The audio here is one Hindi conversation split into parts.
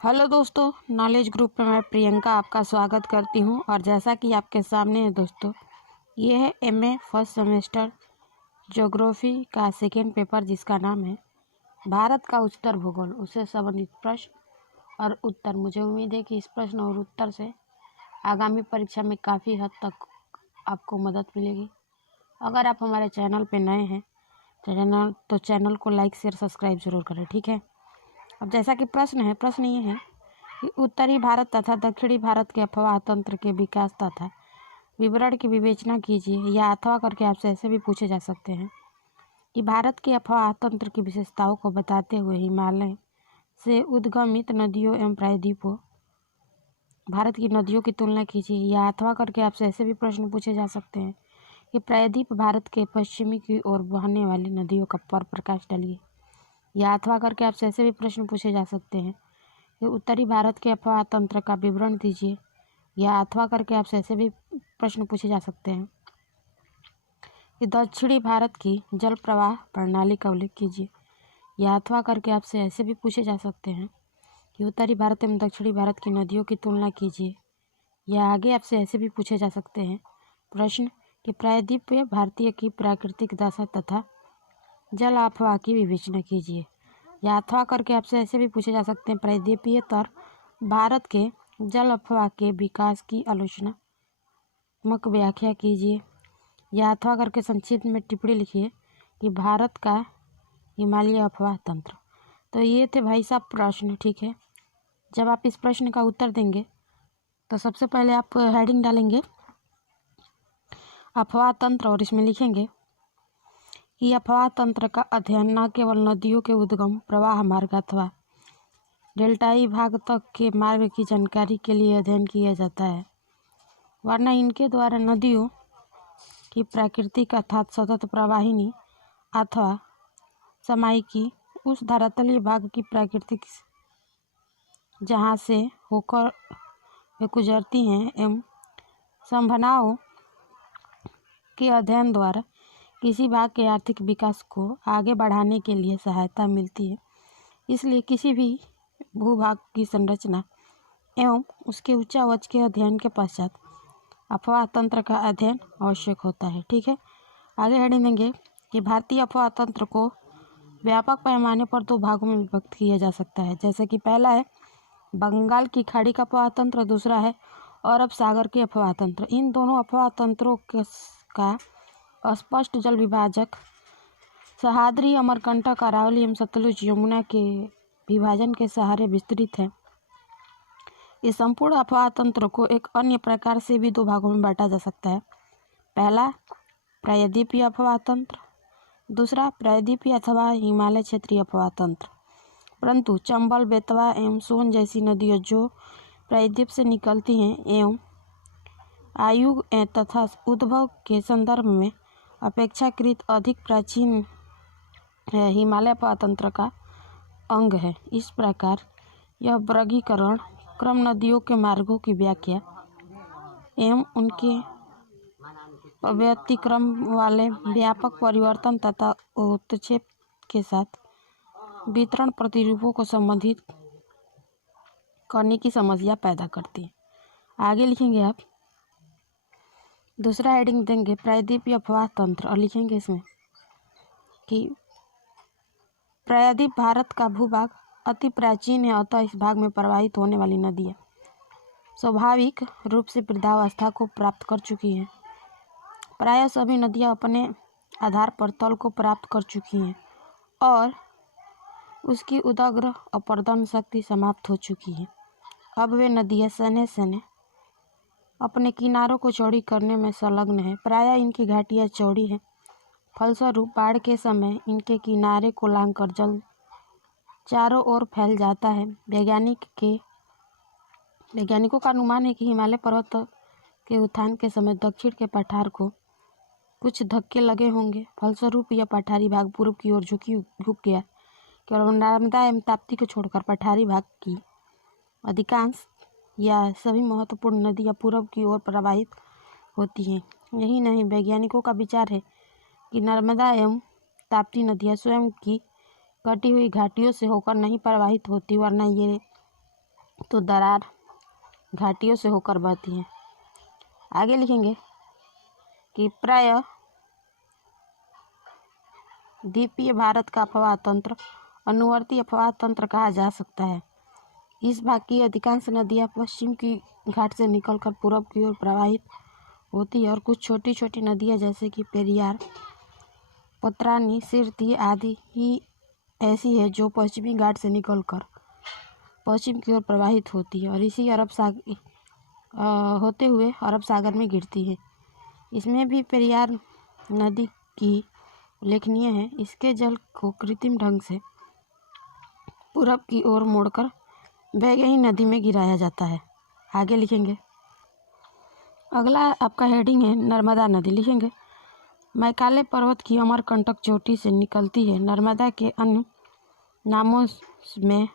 हेलो दोस्तों, नॉलेज ग्रुप में मैं प्रियंका आपका स्वागत करती हूं। और जैसा कि आपके सामने है दोस्तों, ये है एमए फर्स्ट सेमेस्टर ज्योग्राफी का सेकेंड पेपर, जिसका नाम है भारत का उच्चतर भूगोल। उससे संबंधित प्रश्न और उत्तर। मुझे उम्मीद है कि इस प्रश्न और उत्तर से आगामी परीक्षा में काफ़ी हद तक आपको मदद मिलेगी। अगर आप हमारे चैनल पर नए हैं तो चैनल को लाइक शेयर सब्सक्राइब जरूर करें, ठीक है। अब जैसा कि प्रश्न ये है कि उत्तरी भारत तथा दक्षिणी भारत के अफवाह तंत्र के विकास तथा विवरण की विवेचना कीजिए। या अथवा करके आपसे ऐसे भी पूछे जा सकते हैं कि भारत के अफवाह तंत्र की विशेषताओं को बताते हुए हिमालय से उद्गमित नदियों एवं प्रायद्वीपों भारत की नदियों की तुलना कीजिए। या अथवा करके आपसे ऐसे भी प्रश्न पूछे जा सकते हैं कि प्रायद्वीप भारत के पश्चिमी की ओर बहने वाली नदियों का पर प्रकाश डालिए। या अथवा करके आपसे ऐसे भी प्रश्न पूछे जा सकते हैं कि उत्तरी भारत के अफवाह तंत्र का विवरण दीजिए। या अथवा करके आपसे ऐसे भी प्रश्न पूछे जा सकते हैं कि दक्षिणी भारत की जल प्रवाह प्रणाली का उल्लेख कीजिए। या अथवा करके आपसे ऐसे भी पूछे जा सकते हैं कि उत्तरी भारत एवं दक्षिणी भारत की नदियों की तुलना कीजिए। या आगे आपसे ऐसे भी पूछे जा सकते हैं प्रश्न कि प्रायद्वीपीय भारतीय की प्राकृतिक दशा तथा जल अफवाह की विवेचना कीजिए। या अथवा करके आपसे ऐसे भी पूछे जा सकते हैं प्रायद्वीपीय तौर भारत के जल अफवाह के विकास की आलोचनात्मक व्याख्या कीजिए। या अथवा करके संक्षिप्त में टिप्पणी लिखिए कि भारत का हिमालय अफवाह तंत्र। तो ये थे भाई साहब प्रश्न, ठीक है। जब आप इस प्रश्न का उत्तर देंगे तो सबसे पहले आप हेडिंग डालेंगे अफवाह तंत्र, और इसमें लिखेंगे कि अफवाह तंत्र का अध्ययन न केवल नदियों के उद्गम प्रवाह मार्ग अथवा डेल्टाई भाग तक के मार्ग की जानकारी के लिए अध्ययन किया जाता है, वरना इनके द्वारा नदियों की प्राकृतिक अर्थात सतत प्रवाहिनी अथवा समायिकी उस धरातलीय भाग की प्राकृतिक जहाँ से होकर वे गुजरती हैं एवं संभावनाओं के अध्ययन द्वारा किसी भाग के आर्थिक विकास को आगे बढ़ाने के लिए सहायता मिलती है। इसलिए किसी भी भूभाग की संरचना एवं उसके उच्चावच के अध्ययन के पश्चात अफवाह तंत्र का अध्ययन आवश्यक होता है, ठीक है। आगे हेडिंग देंगे कि भारतीय अफवाह तंत्र को व्यापक पैमाने पर दो भागों में विभक्त किया जा सकता है, जैसे कि पहला है बंगाल की खाड़ी का अफवाह तंत्र, दूसरा है अरब सागर के अफवाह तंत्र। इन दोनों अफवाह तंत्रों का स्पष्ट जल विभाजक सह्याद्री अमरकंटक अरावली एवं सतलुज यमुना के विभाजन के सहारे विस्तृत है। इस संपूर्ण अफवाह तंत्र को एक अन्य प्रकार से भी दो भागों में बांटा जा सकता है। पहला प्रायद्वीपीय अफवाह तंत्र, दूसरा प्रायद्वीपीय अथवा हिमालय क्षेत्रीय अफवाह तंत्र। परंतु चंबल, बेतवा एवं सोन जैसी नदियाँ जो प्रायद्वीप से निकलती हैं एवं आयु तथा उद्भव के संदर्भ में अपेक्षाकृत अधिक प्राचीन हिमालय अफवाह तंत्र का अंग है। इस प्रकार यह वर्गीकरण क्रम नदियों के मार्गों की व्याख्या एवं उनके व्यतिक्रम वाले व्यापक परिवर्तन तथा उत्क्षेप के साथ वितरण प्रतिरूपों को संबंधित करने की समस्या पैदा करती है। आगे लिखेंगे आप दूसरा हेडिंग देंगे प्रायद्वीपीय अफवाह तंत्र, और लिखेंगे इसमें कि प्रायद्वीप भारत का भूभाग अति प्राचीन है, अतः इस भाग में प्रवाहित होने वाली नदियाँ स्वाभाविक रूप से वृद्धावस्था को प्राप्त कर चुकी हैं। प्रायः सभी नदियाँ अपने आधार पर तल को प्राप्त कर चुकी हैं और उसकी उदग्र अपर्दन शक्ति समाप्त हो चुकी है। अब वे नदियाँ सने अपने किनारों को चौड़ी करने में संलग्न है। प्रायः इनकी घाटियाँ चौड़ी हैं, फलस्वरूप बाढ़ के समय इनके किनारे को लांघकर जल चारों ओर फैल जाता है। वैज्ञानिकों का अनुमान है कि हिमालय पर्वत के उत्थान के समय दक्षिण के पठार को कुछ धक्के लगे होंगे, फलस्वरूप यह पठारी भाग पूर्व की ओर झुक गया। केवल नर्मदा एवं ताप्ती को छोड़कर पठारी भाग की अधिकांश या सभी महत्वपूर्ण नदियाँ पूर्व की ओर प्रवाहित होती हैं। यही नहीं, वैज्ञानिकों का विचार है कि नर्मदा एवं ताप्ती नदियाँ स्वयं की कटी हुई घाटियों से होकर नहीं प्रवाहित होती, वरना ये तो दरार घाटियों से होकर बहती हैं। आगे लिखेंगे कि प्रायः द्वीपीय भारत का अफवाह तंत्र अनुवर्ती अफवाह तंत्र कहा जा सकता है। इस भाग की अधिकांश नदियाँ पश्चिम की घाट से निकलकर पूर्व की ओर प्रवाहित होती है और कुछ छोटी छोटी नदियाँ जैसे कि पेरियार, पत्रानी, सिरती आदि ही ऐसी है जो पश्चिमी घाट से निकलकर पश्चिम की ओर प्रवाहित होती है और इसी होते हुए अरब सागर में गिरती है। इसमें भी पेरियार नदी की उल्लेखनीय है। इसके जल को कृत्रिम ढंग से पूरब की ओर मोड़कर बह गई नदी में गिराया जाता है। आगे लिखेंगे, अगला आपका हेडिंग है नर्मदा नदी। लिखेंगे, मैकाले पर्वत की अमरकंटक चोटी से निकलती है। नर्मदा के अन्य नामों में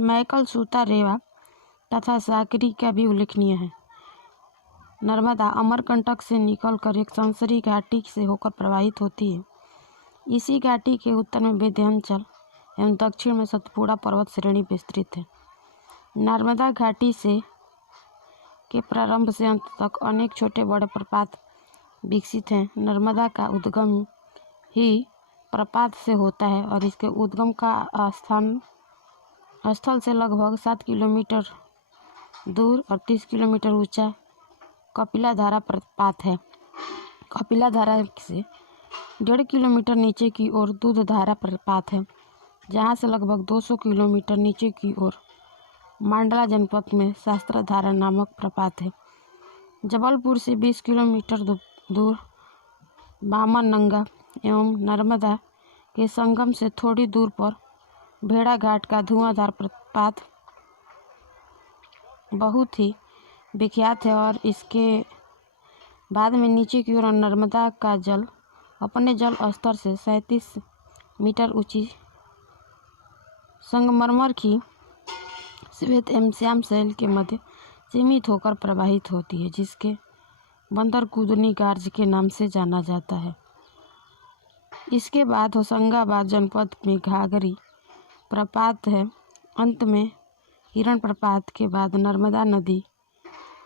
मैकलसूता, रेवा तथा साकरी का भी उल्लेखनीय है। नर्मदा अमरकंटक से निकलकर एक संसरी घाटी से होकर प्रवाहित होती है। इसी घाटी के उत्तर में विंध्याचल एवं दक्षिण में सतपुड़ा पर्वत श्रेणी विस्तृत है। नर्मदा घाटी से के प्रारंभ से अंत तक अनेक छोटे बड़े प्रपात विकसित हैं। नर्मदा का उद्गम ही प्रपात से होता है और इसके उद्गम का स्थल से लगभग 7 किलोमीटर दूर और 30 किलोमीटर ऊंचा कपिला धारा प्रपात है। कपिला धारा से 1.5 किलोमीटर नीचे की ओर दूध धारा प्रपात है, जहाँ से लगभग 200 किलोमीटर नीचे की ओर मांडला जनपद में शास्त्रधारा नामक प्रपात है। जबलपुर से 20 किलोमीटर दूर बामनगंगा एवं नर्मदा के संगम से थोड़ी दूर पर भेड़ाघाट का धुआंधार प्रपात बहुत ही विख्यात है और इसके बाद में नीचे की ओर नर्मदा का जल अपने जल स्तर से 37 मीटर ऊंची संगमरमर की श्वेत एवं श्याम शैल के मध्य सीमित होकर प्रवाहित होती है, जिसके बंदर कूदनी गार्ज के नाम से जाना जाता है। इसके बाद होशंगाबाद जनपद में घाघरी प्रपात है। अंत में हिरण प्रपात के बाद नर्मदा नदी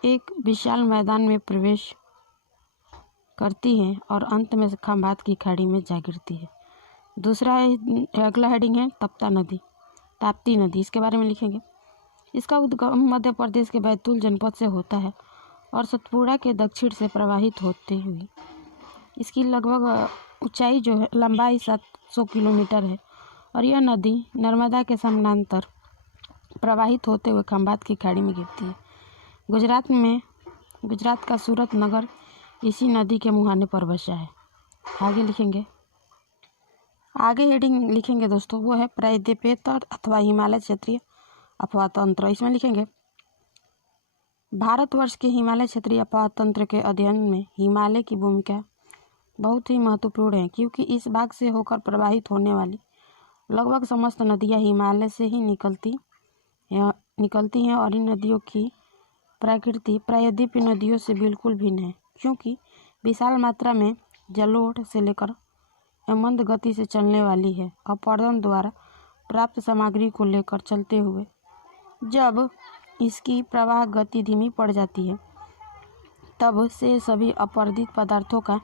एक विशाल मैदान में प्रवेश करती है और अंत में खंभात की खाड़ी में जा गिरती है। अगला हेडिंग है ताप्ती नदी। इसके बारे में लिखेंगे, इसका उद्गम मध्य प्रदेश के बैतूल जनपद से होता है और सतपुड़ा के दक्षिण से प्रवाहित होते हुए इसकी लगभग ऊंचाई जो है लंबाई 700 किलोमीटर है और यह नदी नर्मदा के समानांतर प्रवाहित होते हुए खंभात की खाड़ी में गिरती है। गुजरात का सूरत नगर इसी नदी के मुहाने पर बसा है। आगे हेडिंग लिखेंगे दोस्तों, वो है प्रायद्वीपीय अथवा हिमालय क्षेत्रीय अफवाह तंत्र। इसमें लिखेंगे, भारतवर्ष के हिमालय क्षेत्रीय अफवाह तंत्र के अध्ययन में हिमालय की भूमिका बहुत ही महत्वपूर्ण है, क्योंकि इस भाग से होकर प्रवाहित होने वाली लगभग समस्त नदियाँ हिमालय से ही निकलती हैं और इन नदियों की प्रकृति प्रायद्वीपीय नदियों से बिल्कुल भिन्न है, क्योंकि विशाल मात्रा में जलोढ़ से लेकर मंद गति से चलने वाली है। अपरदन द्वारा प्राप्त सामग्री को लेकर चलते हुए जब इसकी प्रवाह गति धीमी पड़ जाती है, तब से सभी अपरदित पदार्थों का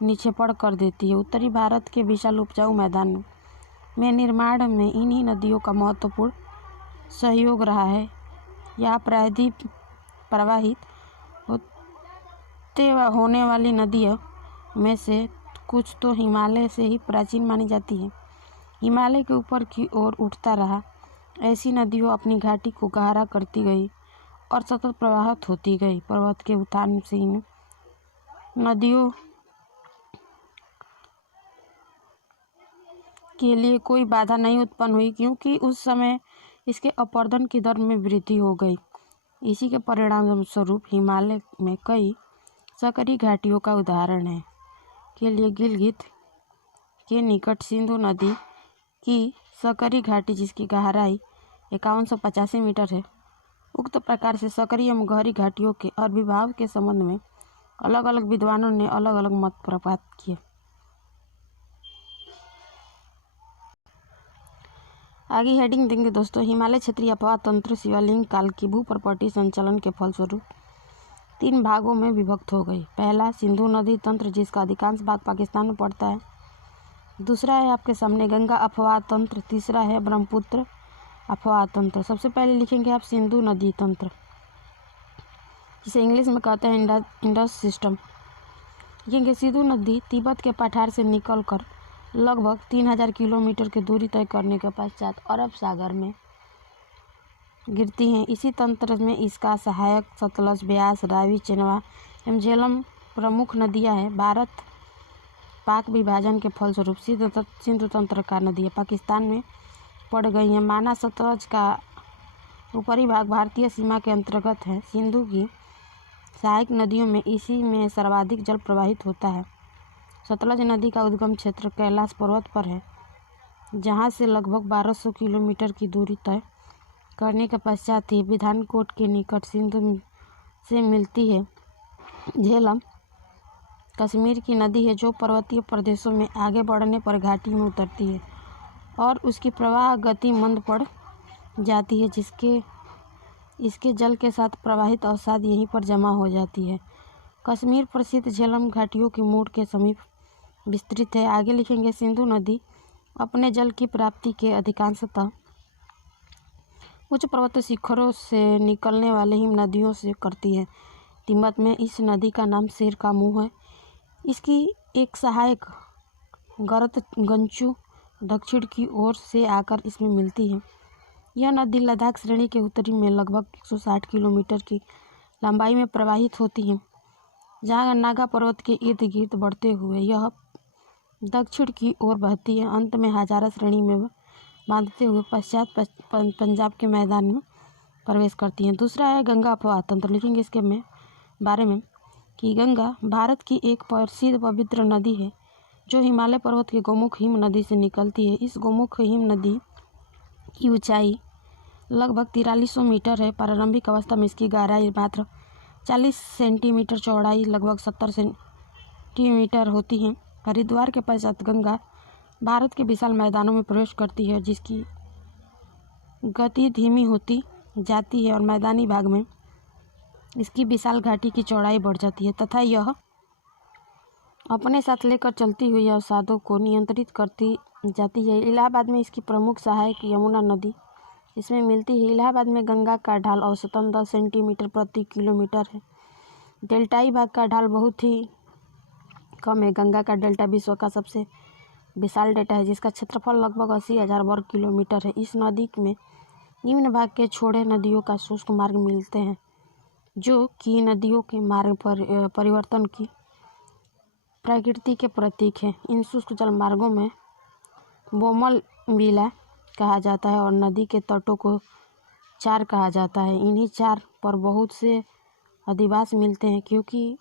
निक्षेपण कर देती है। उत्तरी भारत के विशाल उपजाऊ मैदान में निर्माण में इन्हीं नदियों का महत्वपूर्ण सहयोग रहा है। यहाँ प्रायद्वीप प्रवाहित होने वाली नदियों में से कुछ तो हिमालय से ही प्राचीन मानी जाती है। हिमालय के ऊपर की ओर उठता रहा ऐसी नदियों अपनी घाटी को गहरा करती गई और सतत प्रवाहित होती गई। पर्वत के उत्थान से इन नदियों के लिए कोई बाधा नहीं उत्पन्न हुई, क्योंकि उस समय इसके अपरदन की दर में वृद्धि हो गई। इसी के परिणाम स्वरूप हिमालय में कई सकरी घाटियों का उदाहरण है के लिए गिलगित के निकट सिंधु नदी की सकरी घाटी, जिसकी गहराई 5185 मीटर है। उक्त प्रकार से सकरी एवं गहरी घाटियों के आविर्भाव के संबंध में अलग अलग विद्वानों ने अलग अलग मत प्रकट किए। आगे हेडिंग देंगे दोस्तों, हिमालय क्षेत्रीय अफवाह तंत्र शिवालिक काल की भू प्रॉपर्टी संचलन के फलस्वरूप 3 भागों में विभक्त हो गई। पहला सिंधु नदी तंत्र, जिसका अधिकांश भाग पाकिस्तान में पड़ता है। दूसरा है आपके सामने गंगा अफवाह तंत्र। तीसरा है ब्रह्मपुत्र अफवाह तंत्र। सबसे पहले लिखेंगे आप सिंधु नदी तंत्र, जिसे इंग्लिश में कहते हैं इंडस सिस्टम। लिखेंगे सिंधु नदी तिब्बत के पठार से निकलकर लगभग 3000 किलोमीटर की दूरी तय करने के पश्चात अरब सागर में गिरती हैं। इसी तंत्र में इसका सहायक सतलज, ब्यास, रावी, चेनाब एवं झेलम प्रमुख नदियां हैं। भारत पाक विभाजन के फलस्वरूप सिंधु तंत्र का नदियां पाकिस्तान में पड़ गई हैं। माना सतलज का ऊपरी भाग भारतीय सीमा के अंतर्गत है। सिंधु की सहायक नदियों में इसी में सर्वाधिक जल प्रवाहित होता है। सतलज नदी का उद्गम क्षेत्र कैलाश पर्वत पर है, जहां से लगभग 1200 किलोमीटर की दूरी तय करने के पश्चात ही विधानकोट के निकट सिंधु से मिलती है। झेलम कश्मीर की नदी है, जो पर्वतीय प्रदेशों में आगे बढ़ने पर घाटी में उतरती है और उसकी प्रवाह गति मंद पड़ जाती है, जिसके इसके जल के साथ प्रवाहित अवसाद यहीं पर जमा हो जाती है। कश्मीर प्रसिद्ध झेलम घाटियों की मूड के समीप विस्तृत है। आगे लिखेंगे सिंधु नदी अपने जल की प्राप्ति के अधिकांशतः उच्च पर्वत शिखरों से निकलने वाले हिम नदियों से करती है। तिब्बत में इस नदी का नाम शेर का मुंह है। इसकी एक सहायक गरत गंचू दक्षिण की ओर से आकर इसमें मिलती है। यह नदी लद्दाख श्रेणी के उत्तरी में लगभग 160 किलोमीटर की लंबाई में प्रवाहित होती है, जहाँ नागा पर्वत के इर्द गिर्द बढ़ते हुए यह दक्षिण की ओर बहती है। अंत में हजारा श्रेणी में बांधते हुए पश्चात पंजाब के मैदान में प्रवेश करती हैं। दूसरा है गंगा अफवाह तंत्र। लिखेंगे इसके बारे में कि गंगा भारत की एक प्रसिद्ध पवित्र नदी है, जो हिमालय पर्वत के गोमुख हिम नदी से निकलती है। इस गोमुख हिम नदी की ऊंचाई लगभग 4300 मीटर है। प्रारंभिक अवस्था में इसकी गहराई मात्र 40 सेंटीमीटर, चौड़ाई लगभग 70 सेंटीमीटर होती है। हरिद्वार के पश्चात गंगा भारत के विशाल मैदानों में प्रवेश करती है, जिसकी गति धीमी होती जाती है और मैदानी भाग में इसकी विशाल घाटी की चौड़ाई बढ़ जाती है तथा यह अपने साथ लेकर चलती हुई अवसादों को नियंत्रित करती जाती है। इलाहाबाद में इसकी प्रमुख सहायक यमुना नदी इसमें मिलती है। इलाहाबाद में गंगा का ढाल औसतन 10 सेंटीमीटर प्रति किलोमीटर है। डेल्टाई भाग का ढाल बहुत ही कम है। गंगा का डेल्टा विश्व का सबसे विशाल डेल्टा है, जिसका क्षेत्रफल लगभग 80,000 वर्ग किलोमीटर है। इस नदी में निम्न भाग के छोड़े नदियों का शुष्क मार्ग मिलते हैं, जो कि नदियों के मार्ग पर परिवर्तन की प्रकृति के प्रतीक हैं। इन शुष्क जल मार्गों में बोमल बिला कहा जाता है और नदी के तटों को चार कहा जाता है। इन्हीं चार पर बहुत से अधिवास मिलते हैं, क्योंकि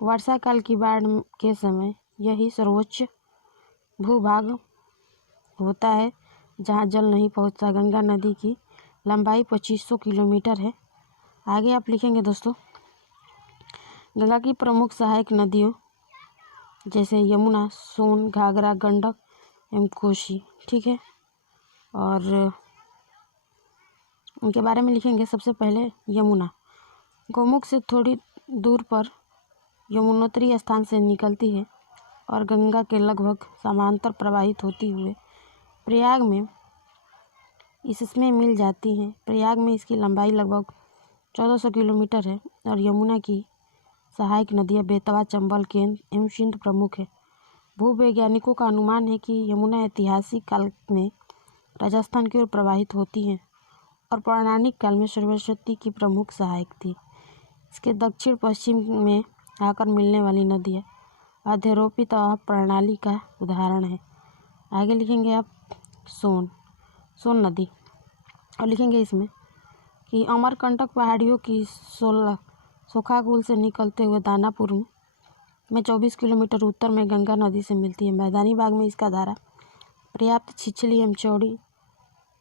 वर्षा काल की बाढ़ के समय यही सर्वोच्च भूभाग होता है जहां जल नहीं पहुंचता। गंगा नदी की लंबाई 2500 किलोमीटर है। आगे आप लिखेंगे दोस्तों, गंगा की प्रमुख सहायक नदियों जैसे यमुना, सोन, घाघरा, गंडक एवं कोसी, ठीक है। और उनके बारे में लिखेंगे। सबसे पहले यमुना गोमुख से थोड़ी दूर पर यमुनोत्री स्थान से निकलती है और गंगा के लगभग समांतर प्रवाहित होती हुए प्रयाग में इसमें मिल जाती हैं। प्रयाग में इसकी लंबाई लगभग 1400 किलोमीटर है और यमुना की सहायक नदियाँ बेतवा, चंबल, केन एवं सिंध प्रमुख है। भूवैज्ञानिकों का अनुमान है कि यमुना ऐतिहासिक काल में राजस्थान की ओर प्रवाहित होती हैं और पौराणिक काल में सरस्वती की प्रमुख सहायक थी। इसके दक्षिण पश्चिम में आकर मिलने वाली नदियाँ अध्यारोपित प्रणाली का उदाहरण है। आगे लिखेंगे आप सोन नदी और लिखेंगे इसमें कि अमरकंटक पहाड़ियों की सोखागुल से निकलते हुए दानापुर में 24 किलोमीटर उत्तर में गंगा नदी से मिलती है। मैदानी भाग में इसका धारा पर्याप्त छिछली एवं चौड़ी,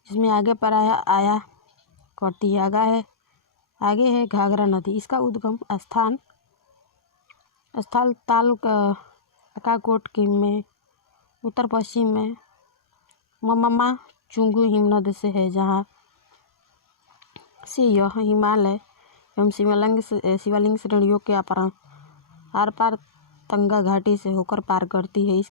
जिसमें आगे पर आया करती है। आगे है घाघरा नदी। इसका उद्गम स्थल ताल अकाकोट के में उत्तर पश्चिम में मम्मा चुंगू हिमनद से है, जहाँ से यह हिमालय एवं शिवलिंग श्रेणियों के आर पार तंगा घाटी से होकर पार करती है।